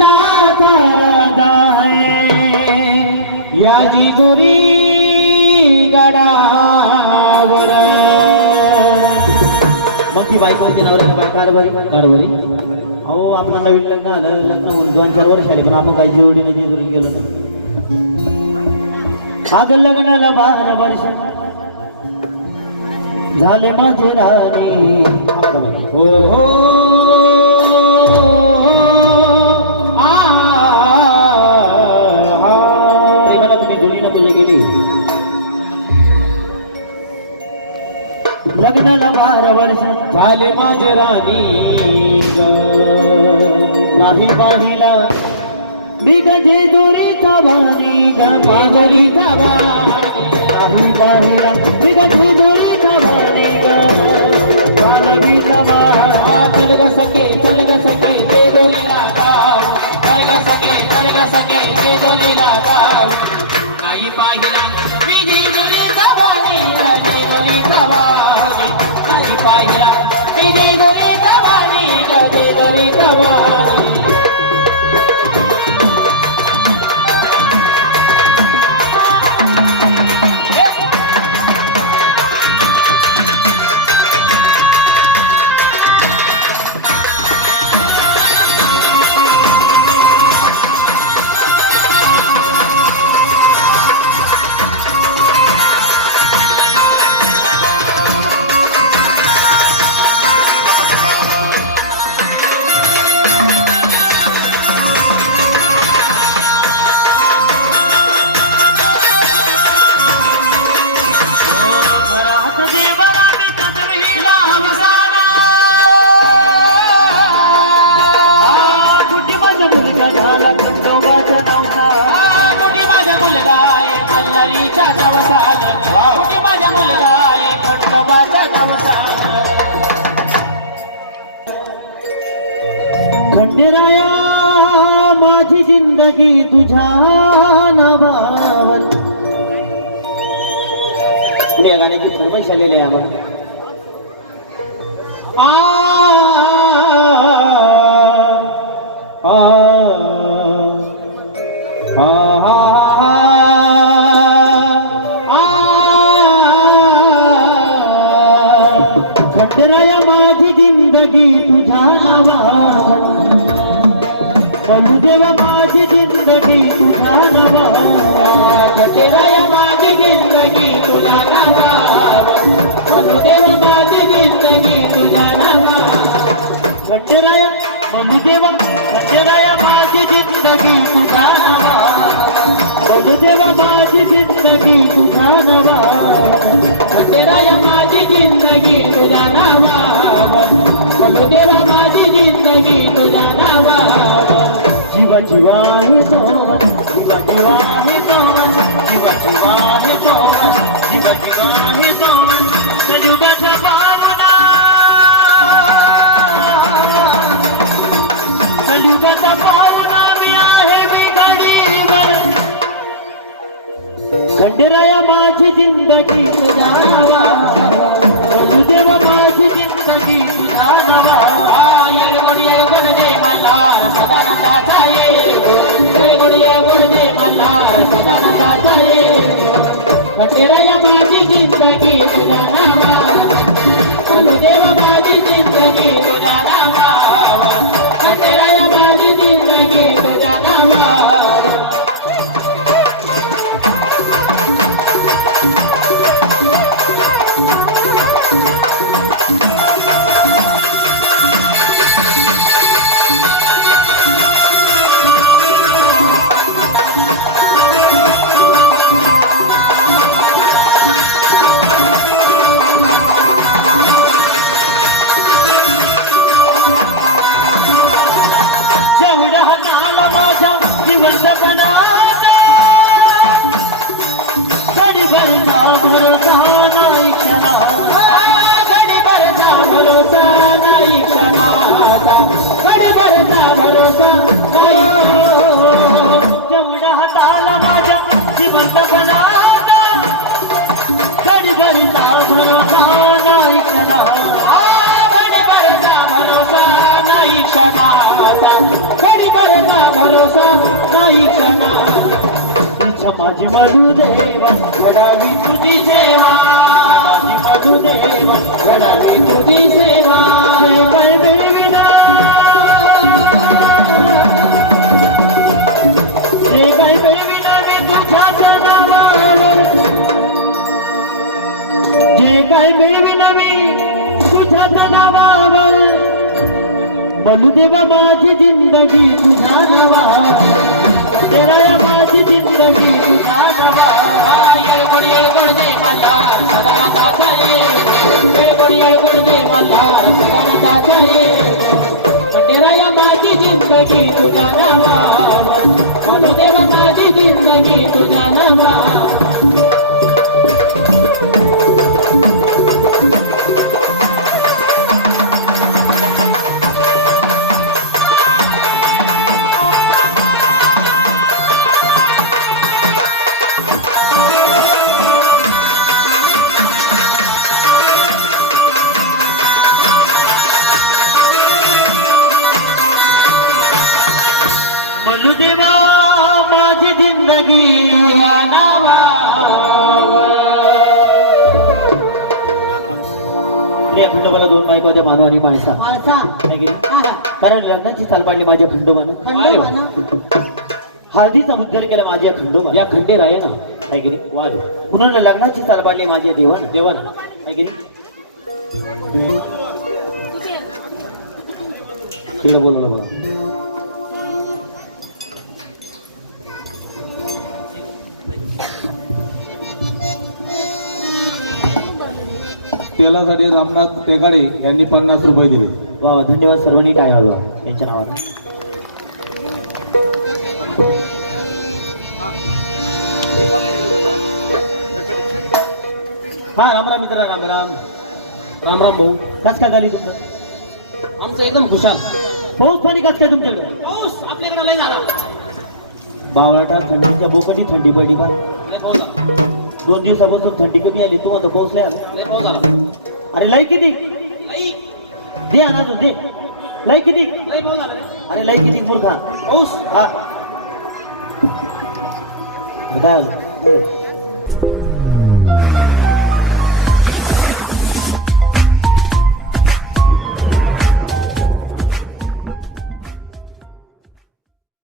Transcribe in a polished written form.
घाटा जाय या जिजुरी गडावर मग ती बायको होती नवऱ्याला बाय कारभारी अहो आपला नवीन लग्न आलं लग्न म्हणून 2-4 वर्ष आले पण आपण काही जेवढी नाही जेवढी गेलो नाही अग लग्नाला 12 वर्ष झाले माझे राणे हो हो प्रेमाला तुम्ही जोडीनं बोलले गेली लग्नाला 12 वर्ष झाले माझे राणी नाही पाहिला मी गजे दोरीचा वाणी मागलीचा नाही पाहिला मी गजे दोरीचा वाणी मागलीचा चल ग सके ते दोरीला गाव चल ग सके ते दोरीला गाव नाही पाहिला मी गजे दोरीचा वाणी दोरीचा वाणी नाही पाहिला मी गजे दोरीचा वाणी दोरीचा वाणी खंडेराया माझी जिंदगी तुझ्या नावावर या गाण्याची फरमाईश आलेली आहे आपण खंडेराया माझी जिंदगी तुझ्या नावावर बलुदेव माझी जिंदगी तुझ्या नावावर खंडेराया माझी जिंदगी तुझ्या नावावर बलुदेव माझी जिंदगी तुझ्या नावावर खंडेराया बलुदेव खंडेराया माझी जिंदगी तुझ्या नावावर बलुदेव माझी जिंदगी तुझ्या नावावर खंडेराया माझी जिंदगी तुझ्या नावावर बलुदेव माझी जिंदगी तुझ्या नावावर जीवा जीवा हे सोन जीवा जीवा हे सोन जीवा जीवा हे सोन जीवा जीवा हे सोन सजुगाचा पाहुणा सजुगाचा पाहुणा मी आहे मी गडीवर खंडेराया माझी जिंदगी तुझ्या नावावर बलुदेव माझी जिंदगी तुझ्या नावावर मल्हार सदानंदाचा मल्हार सदानंदाचा खंडेराया माझी जिंदगी तुझ्या नावावर बलुदेव माझी जिंदगी तुझ्या नावावर खंडेराया माझी जिंदगी तुझ्या नावावर माझे मधुदेवा घडावी तुझी सेवा माझी मधुदेवा घडावी तुझी सेवा काय बेविना जे काय बेविना मी तुझ्याच नावावर जे काय बेविना मी तुझ्याच नावावर मधुदेवा माझी जिंदगी तुझ्या नावावर माझी जिंदगी तुझ्या नावावर येळकोड येळकोड जय मल्हार सदानंदाचा येळकोड येळकोड जय मल्हार सदानंदाचा मंदिराया माझी जिंदगी तुझ्या नावावर मधुदेवा माझी जिंदगी तुझ्या नावावर खंडोबाला दोन बायको होत्या मानव आणि माणसा कारण लग्नाची चाल पाडली माझ्या खंडोबानं हळदीचा उद्धार केला माझ्या खंडोबा या खंडेर आहे ना काय की वाल पुन्हा लग्नाची चाल पाडली माझ्या देवानं काय की तिकडे बोलवलं मला तेलासाठी रामनाथ टेकाडे यांनी 50 रुपये दिले. वा धन्यवाद सर्वांनी टाळ्या वाजवा त्यांच्या नावानं. हा रामराम मित्र रामराम राम राम भाऊ. कस काय झाली तुमचं? आमचं एकदम खुशाल. पाऊस पाणी कस काय तुमच्याकडे? पाऊस आपल्याकडे लय झाला. बावळाटा थंडीच्या बोकटी थंडी पडली का? लय पाऊस झाला. 2 दिवसापासून थंडी कमी आली तुम्हाला पाऊस लय लय पाऊस झाला. अरे लय किती लय दे अनाजून दे लय किती लय पाऊस झाला रे. अरे लय किती मूर्खा पाऊस हा काय